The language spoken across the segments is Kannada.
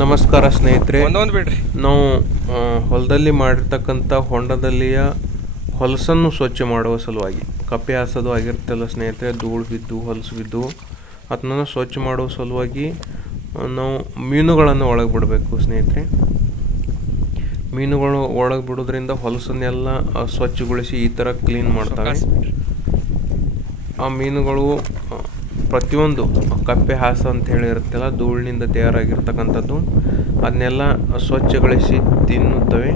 ನಮಸ್ಕಾರ ಸ್ನೇಹಿತರೆ, ಒಂದೊಂದು ಬಿಡ್ರಿ. ನಾವು ಹೊಲದಲ್ಲಿ ಮಾಡಿರ್ತಕ್ಕಂಥ ಹೊಂಡದಲ್ಲಿಯ ಹೊಲಸನ್ನು ಸ್ವಚ್ಛ ಮಾಡುವ ಸಲುವಾಗಿ ಕಪ್ಪೆ ಹಾಸೋದು ಆಗಿರ್ತಲ್ಲ ಸ್ನೇಹಿತರೆ, ಧೂಳು ಬಿದ್ದು ಹೊಲಸು ಬಿದ್ದು ಅದನ್ನ ಸ್ವಚ್ಛ ಮಾಡುವ ಸಲುವಾಗಿ ನಾವು ಮೀನುಗಳನ್ನು ಒಳಗೆ ಬಿಡಬೇಕು ಸ್ನೇಹಿತರೆ. ಮೀನುಗಳು ಒಳಗೆ ಬಿಡೋದ್ರಿಂದ ಹೊಲಸನ್ನೆಲ್ಲ ಸ್ವಚ್ಛಗೊಳಿಸಿ ಈ ಥರ ಕ್ಲೀನ್ ಮಾಡ್ತವೆ. ಆ ಮೀನುಗಳು ಪ್ರತಿಯೊಂದು ಕಪ್ಪೆ ಹಾಸ ಅಂತ ಹೇಳಿರುತ್ತಲ್ಲ, ಧೂಳಿನಿಂದ ತಯಾರಾಗಿರ್ತಕ್ಕಂಥದ್ದು, ಅದನ್ನೆಲ್ಲ ಸ್ವಚ್ಛಗೊಳಿಸಿ ತಿನ್ನುತ್ತವೆ.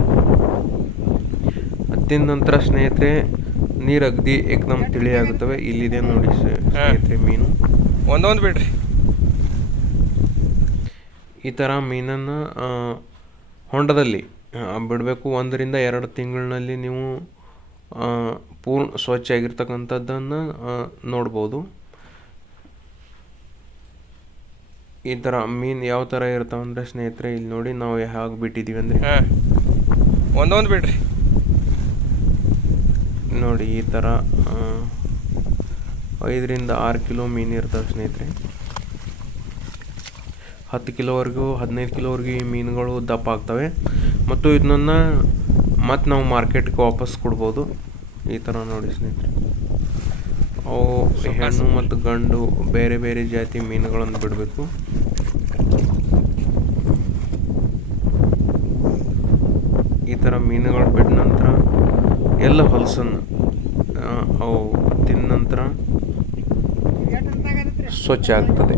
ತಿಂದ ನಂತರ ಸ್ನೇಹಿತರೆ ನೀರು ಅಗದಿ ಏಕದಮ್ ತಿಳಿಯಾಗುತ್ತವೆ. ಇಲ್ಲಿದೆ ನೋಡಿ ಸ್ನೇಹಿತರೆ ಮೀನು. ಒಂದೊಂದು ಬಿಡ್ರಿ. ಈ ಥರ ಮೀನನ್ನು ಹೊಂಡದಲ್ಲಿ ಬಿಡಬೇಕು. 1-2 ತಿಂಗಳಿನಲ್ಲಿ ನೀವು ಪೂರ್ಣ ಸ್ವಚ್ಛ ಆಗಿರ್ತಕ್ಕಂಥದ್ದನ್ನು ನೋಡ್ಬೋದು. ಈ ಥರ ಮೀನು ಯಾವ ಥರ ಇರ್ತಾವಂದ್ರೆ ಸ್ನೇಹಿತರೆ, ಇಲ್ಲಿ ನೋಡಿ ನಾವು ಹೇಗೆ ಬಿಟ್ಟಿದ್ದೀವಿ ಅಂದರೆ, ಒಂದೊಂದು ಬಿಡ್ರಿ ನೋಡಿ ಈ ಥರ 5-6 ಕಿಲೋ ಮೀನು ಇರ್ತವೆ ಸ್ನೇಹಿತರೆ. 10 ಕಿಲೋವರೆಗೂ 15 ಕಿಲೋವರೆಗೂ ಈ ಮೀನುಗಳು ದಪ್ಪ ಆಗ್ತವೆ. ಮತ್ತು ಇದನ್ನ ಮತ್ತು ನಾವು ಮಾರ್ಕೆಟ್ಗೆ ವಾಪಸ್ ಕೊಡ್ಬೋದು. ಈ ಥರ ನೋಡಿ ಸ್ನೇಹಿತರೆ, ಅವು ಹೆಣ್ಣು ಮತ್ತು ಗಂಡು ಬೇರೆ ಬೇರೆ ಜಾತಿ ಮೀನುಗಳನ್ನು ಬಿಡಬೇಕು. ಈ ಥರ ಮೀನುಗಳು ಬಿಟ್ಟ ನಂತರ ಎಲ್ಲ ಹೊಲಸನ್ನು ಅವು ತಿಂದ ನಂತರ ಸ್ವಚ್ಛ ಆಗ್ತದೆ.